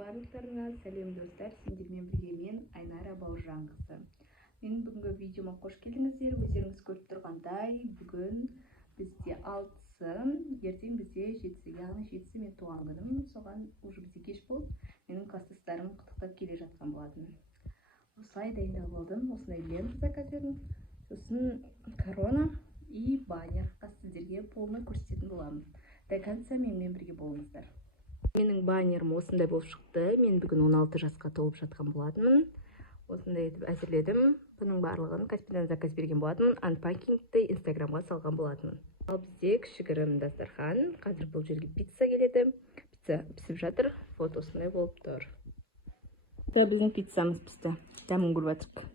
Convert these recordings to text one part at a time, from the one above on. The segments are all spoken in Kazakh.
барлықтарыңа сәлем достар, сендермен бірге мен Айнара Бауыржанқызы. Менің бүгінгі видеома қош келдіңіздер. Өздеріңіз көріп тұрғандай, бүгін бізде 6-сы, ертең бізде 7-сі, яғни 7-сі мен туған күнім. Соған уже бізде кеш болып, менің класстастарым құттықтап келе жатқан болатын. Осылай дайындалып алдым, осындай лента заказ бердім. Сосын корона и баннер сіздерге полный көрсететін боламын. До конца менімен бірге болыңыздар. Менің баннерім осындай болып шықты. Мен бүгін 16 жасқа толып жатқан болатынмын. Осындай етіп әзірледім. Бұның барлығын Каспийдан заказ берген болатынмын. Анпакингті инстаграмға салған болатынмын. Ал бізде кішігірім дастархан. Қазір бұл жерге пицца келеді. Пицца пісіп жатыр. Вот осындай болып тұр. Біздің пиццамыз пісті. Дәмін көріп жатырмық.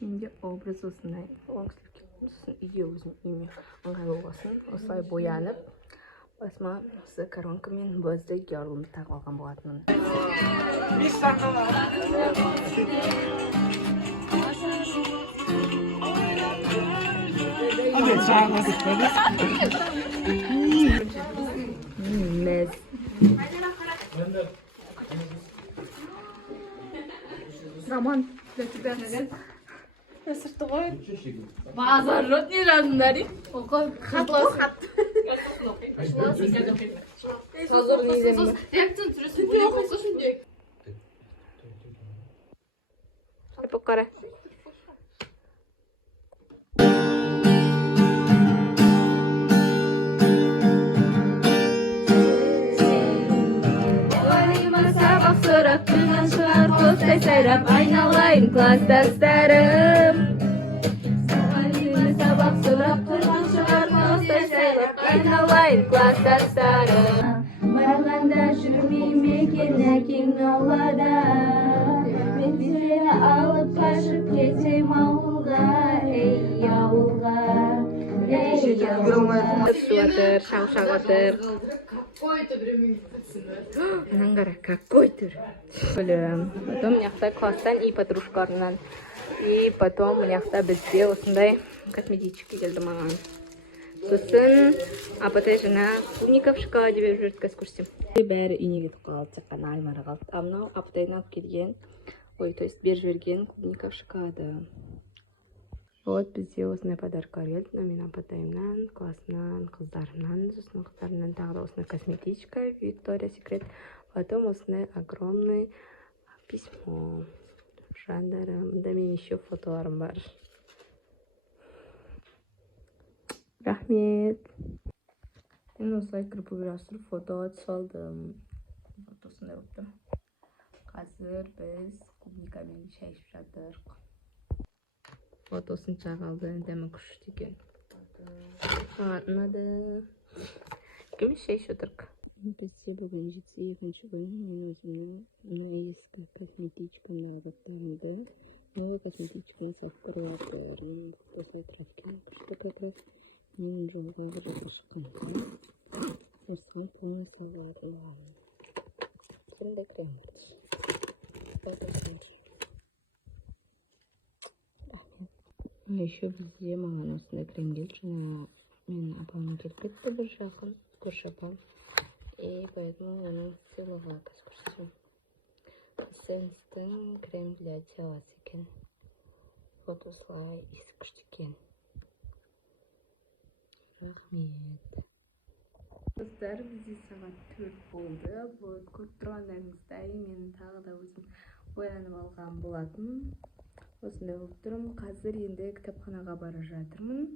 Менде образ осындай. Сосын үйге өзім үйме ыңғайлы болсын. Осылай боянып, басыма осы коронка мен базды ярлымды тағып алған болатынмын. Роман, для тебя, наверное. Сырты ғой. Базар жоқ не жазыңдар. Оқы, хат. Реакцияны түсіресің. Оқысы шүндек. Айпып қара. Ойыма сабақ сұрап, күннен шығар қостай сайрап, айналайын класстастарым. Сабақ сұрап, күннен шығар қостай сайрап, айналайын класстастарым. Барғанда жүрмейм екен әкең аулада, мен сені алып қашып кетсем ауылға, ей ауылға, ей ауылға. Суатыр, шау-шағатыр. Какой-то времени пацаны. Нангара, какой-то. Потом мняқта класстан и подружкаларынан. И потом мняқта бізде осындай косметичка келді маған. Сосын апатай жана клубника в шоколаде беріп жүрді, қазір көрсетем. Бәрі үйіне кетіп қалды, тек қана Аймара қалды. А мынау апатайдан алып келген, то есть беріп жіберген клубника в шоколаде. Вот бізде осындай подаркалар келді. Мен апатайымнан, классынан, қыздарымнан, сосын қыздарымнан тағы да осындай косметичка, Victoria's Secret. Потом осындай огромный письмо. Жандарым, да мен еще фотоларым бар. Рахмет. Мен осылай кіріп өйрастырып фотоға салдым. Осындай болып тұр. Қазір біз клубникамен шай ішіп жатырық. Вот осынша қалды, дәмі күшті екен. Ұнады. Кім шай ішіп отырық? Бізде бүгін 7-ші күн. Мен өзімнің ескі косметичкамдағы заттарымды новый косметичканы салып көріп жатырмын. Осылай тұрады екен. Күшті как раз менің жолдағы жаққа шыққанда осыған полный салатын болғанмын. Сондай крем бар. Еще бізде маған осындай крем келді. Жаңа мен апамның келіп кетті бір жақын, көрші апам. И поэтому оның сыйлығы қазір көрсетемін. Эссенстің крем для тела екен. Вот осылай иісі күшті екен. Рахмет. Достар, бізде сағат 4 болды. Вот көріп тұрғандарыңыздай мен тағы да өзім оянып алған болатын. Осындай болып тұрмын. Қазір енді кітапханаға бара жатырмын.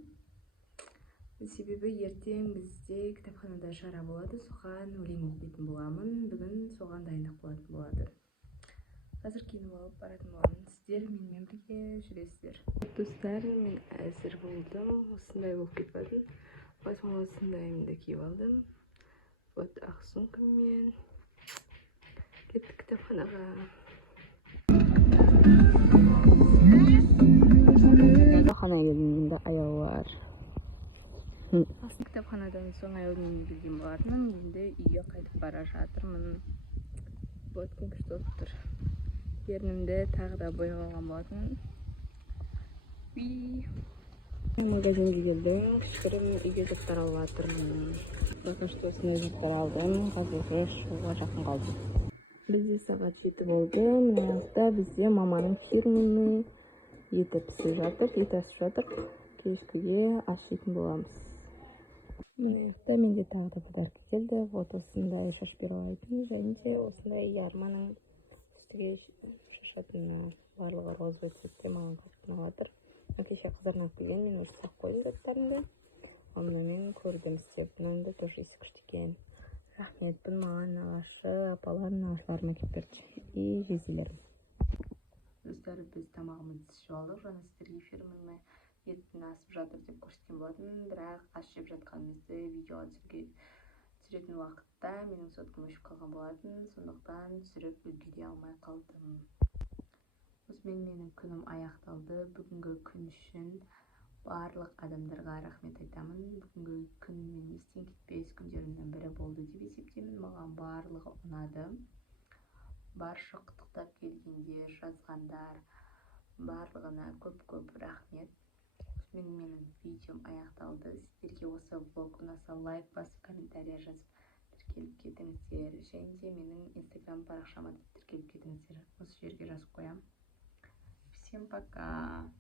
Себебі ертең бізде кітапханада шара болады. Соған өлең оқитын боламын. Бүгін соған дайындық болатын болады. Қазір киініп алып баратын боламын. Сіздер менімен бірге жүресіздер. Достар, мен әзір болдым. Осындай болып кетіп. Басыма осындайымды киіп алдым. Вот ақ сумкамен кеттік кітапханаға. Кітапхана келгенде аял бар. Кітапханадан соң аялмен келген болатынмын. Енді үйге қайтып бара жатырмын. Вот күн күшті болып тұр. Ернімді тағы да бояп алған болатынмын. Магазинге келдім. Кішкірім үйге заттар алып жатырмын. Пока что осындай заттар алдым. Қазір шығуға жақын қалдым. Бізде сағат 7 болды. Мына жақта бізде маманың фирменный еті пісіп жатыр, ет асып жатыр. Кешкіге ас жейтін боламыз. Мына жақта менде тағы да подарка келді. Вот осындай шашпировайтын және де осындай ярманың үстіге шашатын барлығы розовый цветте маған қатты ұнап жатыр. Кеше қыздарым алып келген, мен өзі сақ қойдым заттарымды. Мына мен көрдім істеп, мынаны да тоже есі күшті екен. Рахмет, бұл маған нағашы апаларым, нағашыларым әкеліп берді. И жезделерім. Достар, біз тамағымызды ішіп алдық. Жаңа сіздерге фирменный еттің асып жатыр деп көрсеткен болатын, бірақ ас жеп жатқанымызды видеоға түсіретін уақытта менің соткам өшіп қалған болатын, сондықтан түсіріп үлгере алмай қалдым. Осымен менің күнім аяқталды. Бүгінгі күн үшін барлық адамдарға рахмет айтамын. Бүгінгі күн мен естен кетпес күндерімнің бірі болды деп есептеймін. Маған барлығы ұнады. Барша құттықтап келгендер, жазғандар, барлығына көп рахмет. Менің видеом аяқталды. Сіздерге осы влог ұнаса лайк басып, комментария жазып тіркеліп кетіңіздер. Және де менің инстаграм парақшама тіркеліп кетіңіздер. Осы жерге жазып қоям. Всем пока.